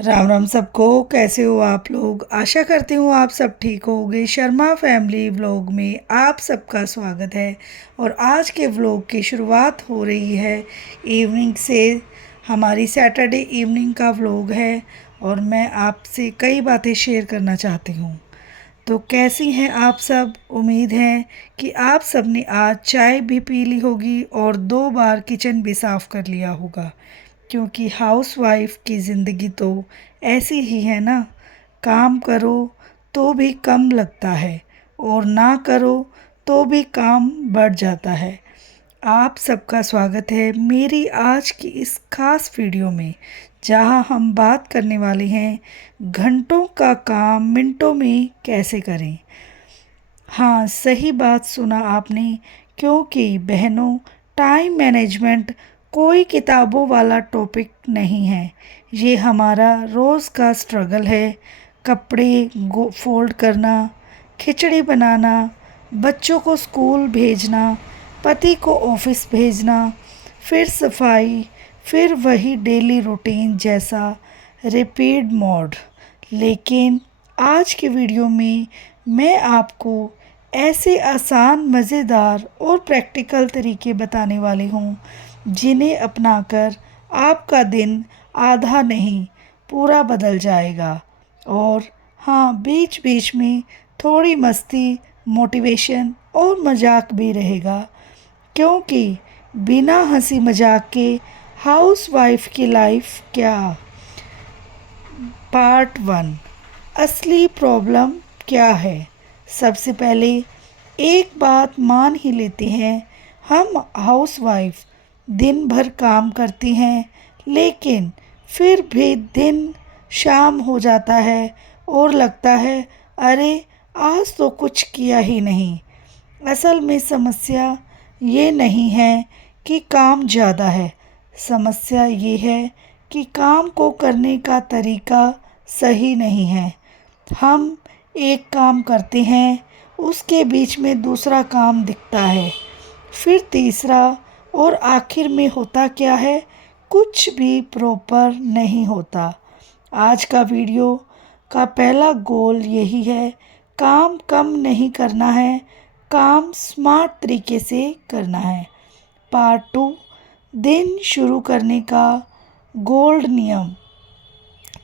राम राम सबको। कैसे हो आप लोग? आशा करती हूँ आप सब ठीक होगे। शर्मा फैमिली व्लॉग में आप सबका स्वागत है। और आज के व्लॉग की शुरुआत हो रही है इवनिंग से। हमारी सैटरडे इवनिंग का व्लॉग है और मैं आपसे कई बातें शेयर करना चाहती हूँ। तो कैसी हैं आप सब? उम्मीद है कि आप सब ने आज चाय भी पी ली होगी और 2 बार किचन भी साफ़ कर लिया होगा, क्योंकि हाउसवाइफ की ज़िंदगी तो ऐसी ही है ना। काम करो तो भी कम लगता है और ना करो तो भी काम बढ़ जाता है। आप सबका स्वागत है मेरी आज की इस खास वीडियो में, जहां हम बात करने वाले हैं घंटों का काम मिनटों में कैसे करें। हाँ, सही बात सुना आपने, क्योंकि बहनों, टाइम मैनेजमेंट कोई किताबों वाला टॉपिक नहीं है। ये हमारा रोज़ का स्ट्रगल है। कपड़े फोल्ड करना, खिचड़ी बनाना, बच्चों को स्कूल भेजना, पति को ऑफिस भेजना, फिर सफाई, फिर वही डेली रूटीन जैसा रिपीट मोड। लेकिन आज के वीडियो में मैं आपको ऐसे आसान, मज़ेदार और प्रैक्टिकल तरीके बताने वाली हूँ जिन्हें अपनाकर आपका दिन आधा नहीं पूरा बदल जाएगा। और हाँ, बीच बीच में थोड़ी मस्ती, मोटिवेशन और मजाक भी रहेगा, क्योंकि बिना हंसी मजाक के हाउसवाइफ की लाइफ क्या। पार्ट 1, असली प्रॉब्लम क्या है। सबसे पहले एक बात मान ही लेते हैं, हम हाउसवाइफ दिन भर काम करती हैं, लेकिन फिर भी दिन शाम हो जाता है और लगता है अरे आज तो कुछ किया ही नहीं। असल में समस्या ये नहीं है कि काम ज़्यादा है, समस्या ये है कि काम को करने का तरीका सही नहीं है। हम एक काम करते हैं, उसके बीच में दूसरा काम दिखता है, फिर तीसरा, और आखिर में होता क्या है? कुछ भी प्रॉपर नहीं होता। आज का वीडियो का पहला गोल यही है, काम कम नहीं करना है, काम स्मार्ट तरीके से करना है। पार्ट 2, दिन शुरू करने का गोल्ड नियम।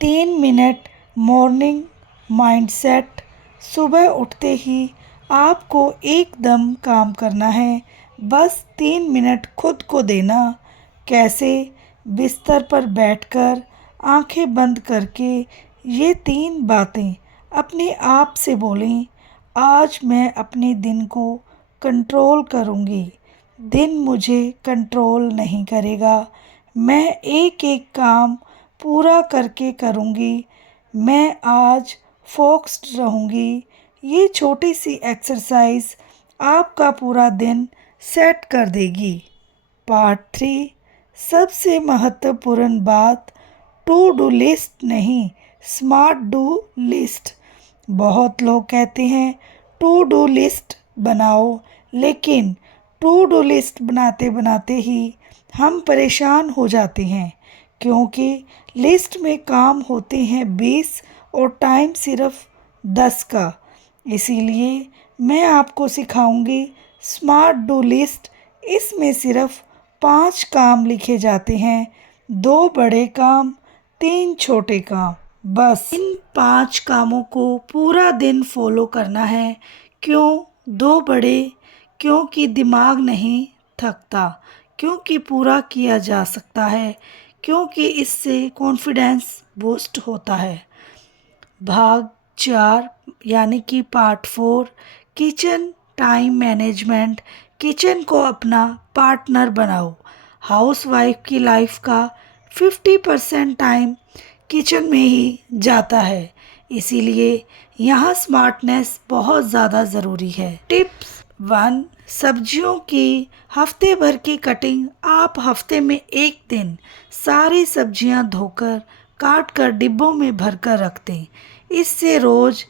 3 मिनट मॉर्निंग माइंडसेट। सुबह उठते ही आपको एकदम काम करना है, बस 3 मिनट खुद को देना। कैसे? बिस्तर पर बैठकर आंखें बंद करके ये 3 बातें अपने आप से बोलें, आज मैं अपने दिन को कंट्रोल करूँगी, दिन मुझे कंट्रोल नहीं करेगा, मैं एक एक काम पूरा करके करूँगी, मैं आज फोकस्ड रहूँगी। ये छोटी सी एक्सरसाइज आपका पूरा दिन सेट कर देगी। पार्ट 3, सबसे महत्वपूर्ण बात, टू डू लिस्ट नहीं, स्मार्ट डू लिस्ट। बहुत लोग कहते हैं टू डू लिस्ट बनाओ, लेकिन टू डू लिस्ट बनाते बनाते ही हम परेशान हो जाते हैं, क्योंकि लिस्ट में काम होते हैं 20 और टाइम सिर्फ 10 का। इसीलिए मैं आपको सिखाऊंगी स्मार्ट डू लिस्ट। इसमें सिर्फ 5 काम लिखे जाते हैं, 2 बड़े काम, 3 छोटे काम। बस इन 5 कामों को पूरा दिन फॉलो करना है। क्यों 2 बड़े? क्योंकि दिमाग नहीं थकता, क्योंकि पूरा किया जा सकता है, क्योंकि इससे कॉन्फिडेंस बूस्ट होता है। भाग 4 यानी कि part 4, kitchen time management. Kitchen को अपना पार्टनर बनाओ। हाउसवाइफ की लाइफ का 50% टाइम किचन में ही जाता है, इसीलिए यहाँ स्मार्टनेस बहुत ज़्यादा ज़रूरी है। टिप्स 1, सब्जियों की हफ्ते भर की कटिंग। आप हफ्ते में एक दिन सारी सब्जियां धोकर काट कर डिब्बों में भर कर रख दें। इससे रोज़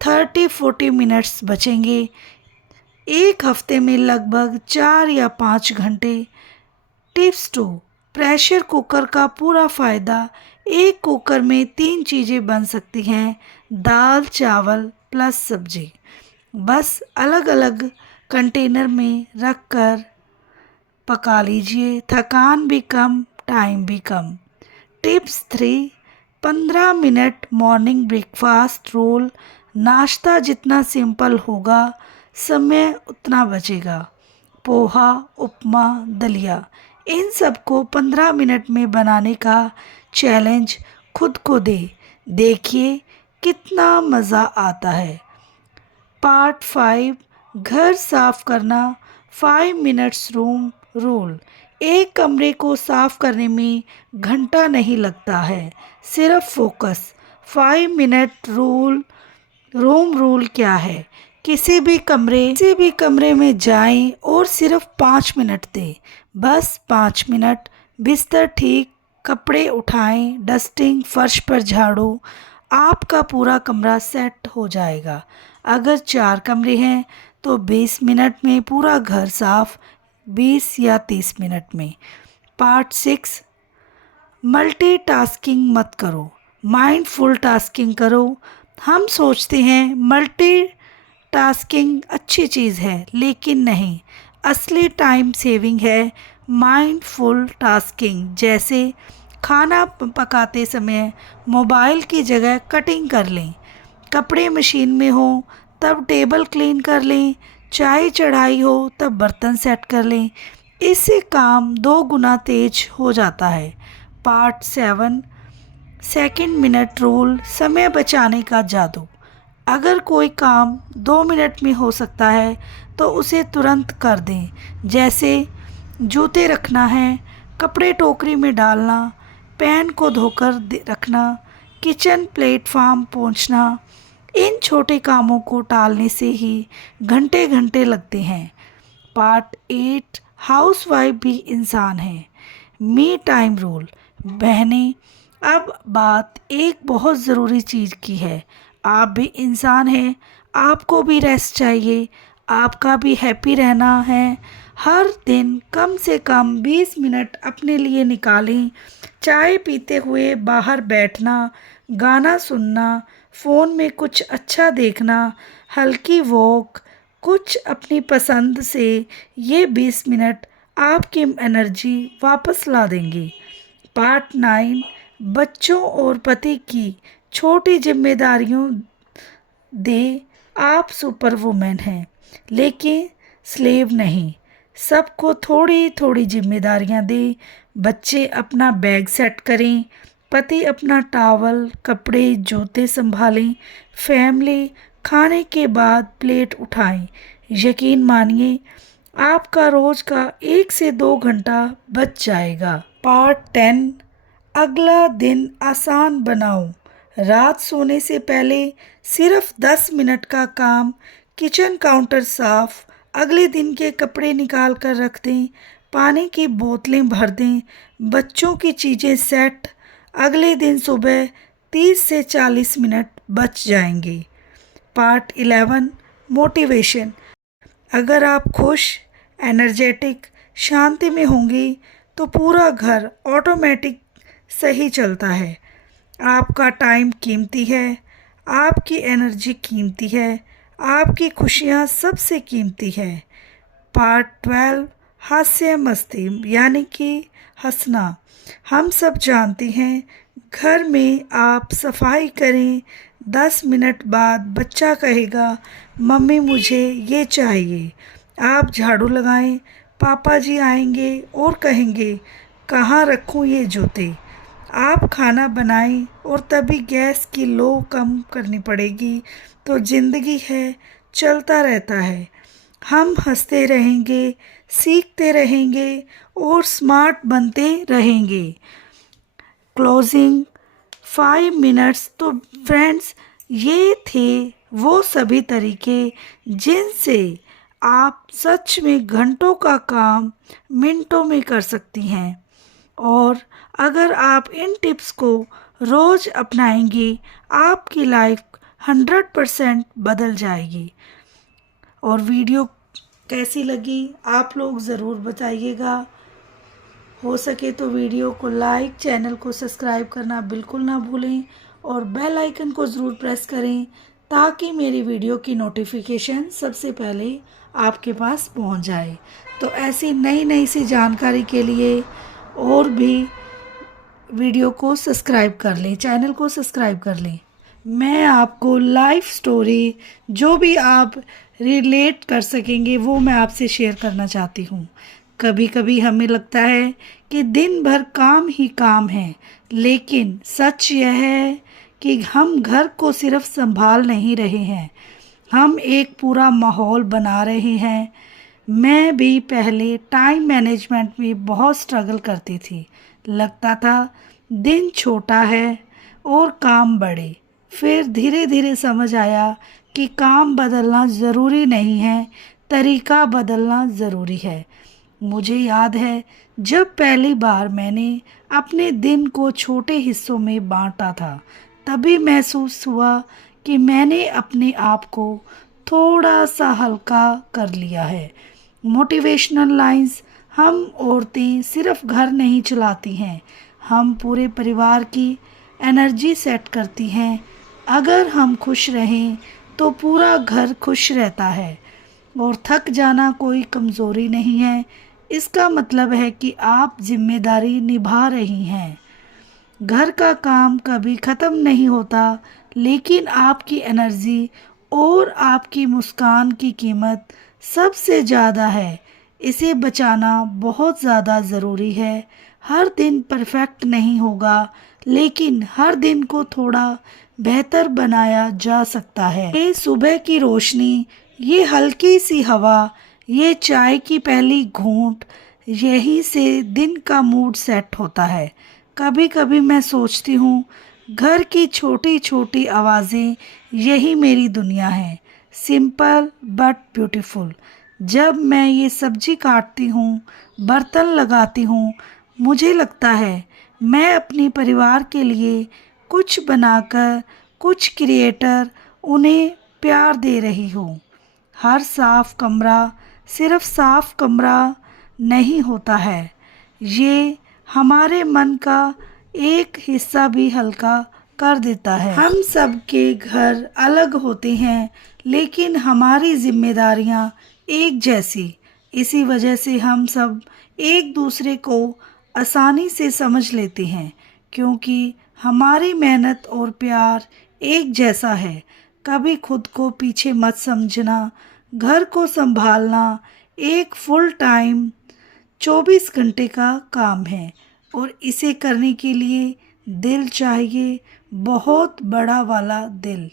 30-40 मिनट्स बचेंगे। एक हफ्ते में लगभग 4 या 5 घंटे। टिप्स 2, प्रेशर कुकर का पूरा फ़ायदा। एक कुकर में 3 चीज़ें बन सकती हैं, दाल चावल प्लस सब्जी। बस अलग अलग कंटेनर में रख कर पका लीजिए, थकान भी कम, टाइम भी कम। Tips 3, 15 minute morning breakfast rule. नाश्ता जितना सिंपल होगा, समय उतना बचेगा। पोहा, उपमा, दलिया, इन सबको 15 मिनट में बनाने का चैलेंज खुद को दे। देखिए कितना मज़ा आता है। पार्ट 5, घर साफ करना, 5 मिनट्स रूम रूल। एक कमरे को साफ करने में घंटा नहीं लगता है, सिर्फ focus. 5 minute rule. Room rule क्या है? किसी भी कमरे में जाएं और सिर्फ 5 मिनट दें, बस 5 मिनट। बिस्तर ठीक, कपड़े उठाएं, डस्टिंग, फर्श पर झाड़ू, आपका पूरा कमरा सेट हो जाएगा। अगर 4 कमरे हैं तो 20 मिनट में पूरा घर साफ, 20 या 30 मिनट में। पार्ट 6, मल्टीटास्किंग मत करो, माइंडफुल टास्किंग करो। हम सोचते हैं मल्टीटास्किंग अच्छी चीज़ है, लेकिन नहीं। असली टाइम सेविंग है माइंडफुल टास्किंग। जैसे खाना पकाते समय मोबाइल की जगह कटिंग कर लें, कपड़े मशीन में हो तब टेबल क्लीन कर लें, चाय चढ़ाई हो तब बर्तन सेट कर लें। इससे काम 2 गुना तेज हो जाता है। पार्ट 7, सेकंड मिनट रूल, समय बचाने का जादू। अगर कोई काम 2 मिनट में हो सकता है तो उसे तुरंत कर दें। जैसे जूते रखना है, कपड़े टोकरी में डालना, पैन को धोकर रखना, किचन प्लेटफॉर्म पोंछना। इन छोटे कामों को टालने से ही घंटे घंटे लगते हैं। पार्ट 8, हाउसवाइफ भी इंसान है, मी टाइम रूल। बहनें, अब बात एक बहुत ज़रूरी चीज़ की है। आप भी इंसान हैं, आपको भी रेस्ट चाहिए, आपका भी हैप्पी रहना है। हर दिन कम से कम 20 मिनट अपने लिए निकालें। चाय पीते हुए बाहर बैठना, गाना सुनना, फ़ोन में कुछ अच्छा देखना, हल्की वॉक, कुछ अपनी पसंद से। ये 20 मिनट आपकी एनर्जी वापस ला देंगे। पार्ट 9, बच्चों और पति की छोटी जिम्मेदारियों दे। आप सुपर वुमेन हैं, लेकिन स्लेव नहीं। सबको थोड़ी थोड़ी जिम्मेदारियां दें। बच्चे अपना बैग सेट करें, पति अपना टॉवल, कपड़े, जूते संभालें, फैमिली खाने के बाद प्लेट उठाएं। यकीन मानिए आपका रोज का 1 से 2 घंटा बच जाएगा। पार्ट 10, अगला दिन आसान बनाओ। रात सोने से पहले सिर्फ 10 मिनट का काम, किचन काउंटर साफ, अगले दिन के कपड़े निकाल कर रख दें, पानी की बोतलें भर दें, बच्चों की चीज़ें सेट। अगले दिन सुबह 30 से 40 मिनट बच जाएंगे। Part 11, motivation. अगर आप खुश, एनर्जेटिक, शांति में होंगी तो पूरा घर ऑटोमेटिक सही चलता है। आपका टाइम कीमती है, आपकी एनर्जी कीमती है, आपकी खुशियाँ सबसे कीमती है। पार्ट 12, हास्य मस्ती यानी कि हंसना। हम सब जानते हैं घर में आप सफाई करें, 10 मिनट बाद बच्चा कहेगा मम्मी मुझे ये चाहिए। आप झाड़ू लगाएं, पापा जी आएंगे और कहेंगे कहाँ रखूं ये जूते। आप खाना बनाएं और तभी गैस की लो कम करनी पड़ेगी। तो ज़िंदगी है, चलता रहता है। हम हंसते रहेंगे, सीखते रहेंगे और स्मार्ट बनते रहेंगे। Closing 5 minutes. तो फ्रेंड्स, ये थे वो सभी तरीके जिनसे आप सच में घंटों का काम मिनटों में कर सकती हैं। और अगर आप इन टिप्स को रोज़ अपनाएंगी, आपकी लाइफ 100% बदल जाएगी। और वीडियो कैसी लगी आप लोग ज़रूर बताइएगा। हो सके तो वीडियो को लाइक, चैनल को सब्सक्राइब करना बिल्कुल ना भूलें और बेल आइकन को ज़रूर प्रेस करें ताकि मेरी वीडियो की नोटिफिकेशन सबसे पहले आपके पास पहुंच जाए। तो ऐसी नई नई सी जानकारी के लिए और भी वीडियो को सब्सक्राइब कर लें, चैनल को सब्सक्राइब कर लें। मैं आपको लाइफ स्टोरी जो भी आप रिलेट कर सकेंगे वो मैं आपसे शेयर करना चाहती हूँ। कभी कभी हमें लगता है कि दिन भर काम ही काम है, लेकिन सच यह है कि हम घर को सिर्फ संभाल नहीं रहे हैं, हम एक पूरा माहौल बना रहे हैं। मैं भी पहले टाइम मैनेजमेंट में बहुत स्ट्रगल करती थी। लगता था दिन छोटा है और काम बड़े। फिर धीरे धीरे समझ आया कि काम बदलना ज़रूरी नहीं है, तरीका बदलना ज़रूरी है। मुझे याद है जब पहली बार मैंने अपने दिन को छोटे हिस्सों में बांटा था, तभी महसूस हुआ कि मैंने अपने आप को थोड़ा सा हल्का कर लिया है। मोटिवेशनल लाइंस, हम औरतें सिर्फ घर नहीं चलाती हैं, हम पूरे परिवार की एनर्जी सेट करती हैं। अगर हम खुश रहें तो पूरा घर खुश रहता है। और थक जाना कोई कमज़ोरी नहीं है, इसका मतलब है कि आप जिम्मेदारी निभा रही हैं। घर का काम कभी ख़त्म नहीं होता, लेकिन आपकी एनर्जी और आपकी मुस्कान की कीमत सबसे ज़्यादा है। इसे बचाना बहुत ज़्यादा ज़रूरी है। हर दिन परफेक्ट नहीं होगा, लेकिन हर दिन को थोड़ा बेहतर बनाया जा सकता है। ये सुबह की रोशनी, ये हल्की सी हवा, ये चाय की पहली घूंट, यहीं से दिन का मूड सेट होता है। कभी कभी मैं सोचती हूँ घर की छोटी छोटी आवाज़ें यही मेरी दुनिया है, सिंपल बट ब्यूटीफुल। जब मैं ये सब्जी काटती हूँ, बर्तन लगाती हूँ, मुझे लगता है मैं अपनी परिवार के लिए कुछ बनाकर, कुछ क्रिएटर उन्हें प्यार दे रही हूँ। हर साफ कमरा सिर्फ साफ कमरा नहीं होता है, ये हमारे मन का एक हिस्सा भी हल्का कर देता है। हम सब के घर अलग होते हैं, लेकिन हमारी जिम्मेदारियां एक जैसी। इसी वजह से हम सब एक दूसरे को आसानी से समझ लेते हैं, क्योंकि हमारी मेहनत और प्यार एक जैसा है। कभी खुद को पीछे मत समझना। घर को संभालना एक फुल टाइम 24 घंटे का काम है और इसे करने के लिए दिल चाहिए, बहुत बड़ा वाला दिल।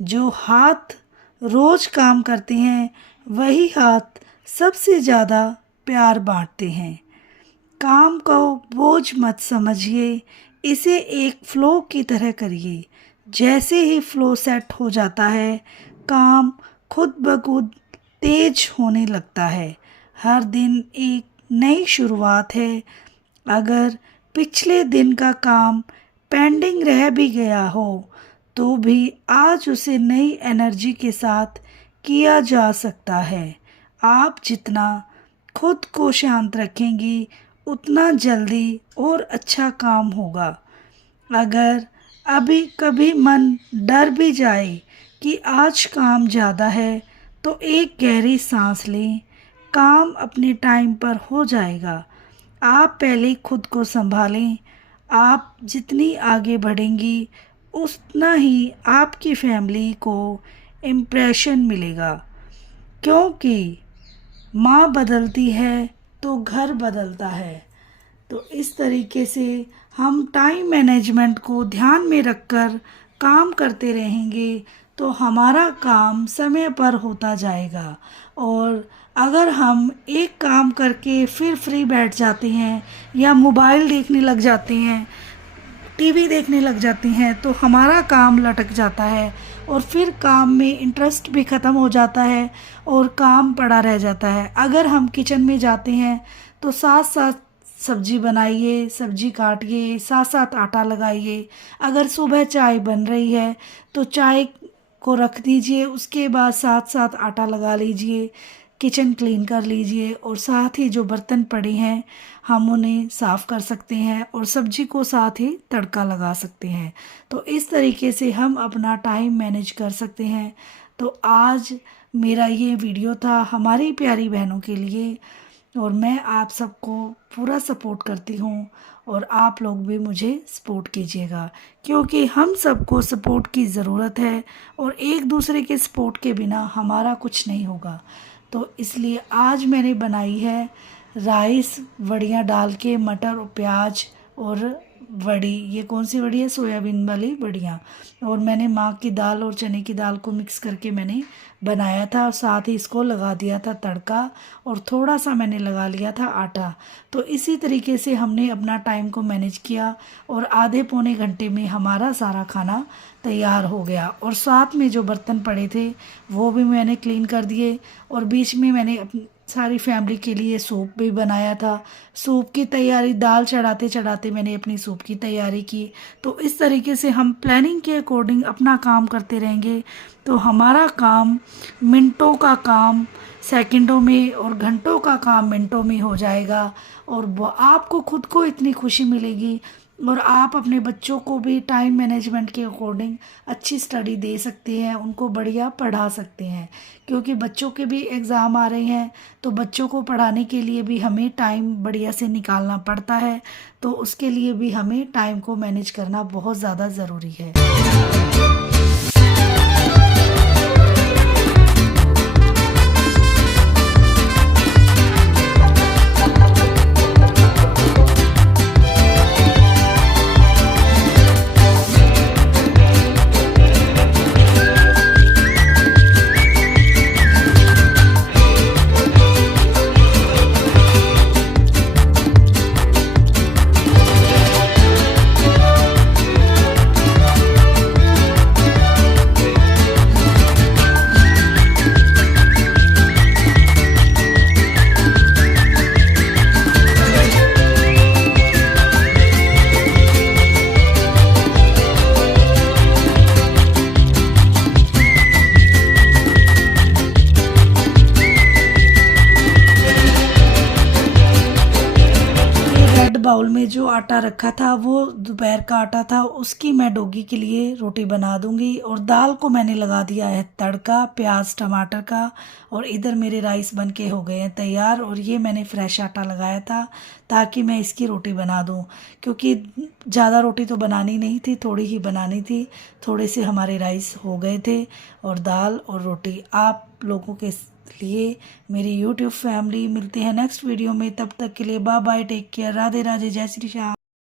जो हाथ रोज काम करते हैं वही हाथ सबसे ज़्यादा प्यार बांटते हैं। काम को बोझ मत समझिए, इसे एक फ्लो की तरह करिए। जैसे ही फ्लो सेट हो जाता है, काम खुद ब खुद तेज होने लगता है। हर दिन एक नई शुरुआत है। अगर पिछले दिन का काम पेंडिंग रह भी गया हो, तो भी आज उसे नई एनर्जी के साथ किया जा सकता है। आप जितना खुद को शांत रखेंगी, उतना जल्दी और अच्छा काम होगा। अगर अभी कभी मन डर भी जाए कि आज काम ज़्यादा है, तो एक गहरी सांस लें। काम अपने टाइम पर हो जाएगा। आप पहले खुद को संभालें। आप जितनी आगे बढ़ेंगी, उतना ही आपकी फैमिली को इम्प्रेशन मिलेगा, क्योंकि माँ बदलती है तो घर बदलता है। तो इस तरीके से हम टाइम मैनेजमेंट को ध्यान में रखकर काम करते रहेंगे तो हमारा काम समय पर होता जाएगा। और अगर हम एक काम करके फिर फ्री बैठ जाते हैं या मोबाइल देखने लग जाते हैं, टीवी देखने लग जाते हैं, तो हमारा काम लटक जाता है और फिर काम में इंटरेस्ट भी ख़त्म हो जाता है और काम पड़ा रह जाता है। अगर हम किचन में जाते हैं तो साथ साथ सब्जी बनाइए, सब्जी काटिए, साथ साथ आटा लगाइए। अगर सुबह चाय बन रही है तो चाय को रख दीजिए, उसके बाद साथ साथ आटा लगा लीजिए। किचन क्लीन कर लीजिए और साथ ही जो बर्तन पड़े हैं हम उन्हें साफ़ कर सकते हैं और सब्जी को साथ ही तड़का लगा सकते हैं। तो इस तरीके से हम अपना टाइम मैनेज कर सकते हैं। तो आज मेरा ये वीडियो था हमारी प्यारी बहनों के लिए और मैं आप सबको पूरा सपोर्ट करती हूँ और आप लोग भी मुझे सपोर्ट कीजिएगा, क्योंकि हम सबको सपोर्ट की ज़रूरत है और एक दूसरे के सपोर्ट के बिना हमारा कुछ नहीं होगा। तो इसलिए आज मैंने बनाई है राइस, वड़ियाँ डाल के, मटर और प्याज और वड़ी। ये कौन सी वड़ी है? सोयाबीन वाली वड़ियाँ। और मैंने माँ की दाल और चने की दाल को मिक्स करके मैंने बनाया था और साथ ही इसको लगा दिया था तड़का और थोड़ा सा मैंने लगा लिया था आटा। तो इसी तरीके से हमने अपना टाइम को मैनेज किया और आधे पौने घंटे में हमारा सारा खाना तैयार हो गया। और साथ में जो बर्तन पड़े थे वो भी मैंने क्लीन कर दिए और बीच में मैंने अपनी सारी फैमिली के लिए सूप भी बनाया था। सूप की तैयारी, दाल चढ़ाते चढ़ाते मैंने अपनी सूप की तैयारी की। तो इस तरीके से हम प्लानिंग के अकॉर्डिंग अपना काम करते रहेंगे तो हमारा काम, मिनटों का काम सेकंडों में और घंटों का काम मिनटों में हो जाएगा और वो आपको खुद को इतनी खुशी मिलेगी और आप अपने बच्चों को भी टाइम मैनेजमेंट के अकॉर्डिंग अच्छी स्टडी दे सकते हैं, उनको बढ़िया पढ़ा सकते हैं। क्योंकि बच्चों के भी एग्ज़ाम आ रहे हैं तो बच्चों को पढ़ाने के लिए भी हमें टाइम बढ़िया से निकालना पड़ता है। तो उसके लिए भी हमें टाइम को मैनेज करना बहुत ज़्यादा ज़रूरी है। बाउल में जो आटा रखा था वो दोपहर का आटा था, उसकी मैं डोगी के लिए रोटी बना दूंगी। और दाल को मैंने लगा दिया है तड़का प्याज टमाटर का और इधर मेरे राइस बन के हो गए हैं तैयार। और ये मैंने फ्रेश आटा लगाया था ताकि मैं इसकी रोटी बना दूं, क्योंकि ज़्यादा रोटी तो बनानी नहीं थी, थोड़ी ही बनानी थी। थोड़े से हमारे राइस हो गए थे और दाल और रोटी आप लोगों के लिए मेरी YouTube फैमिली। मिलते हैं नेक्स्ट वीडियो में, तब तक के लिए bye bye, take care, Radhe Radhe, जय श्री श्याम।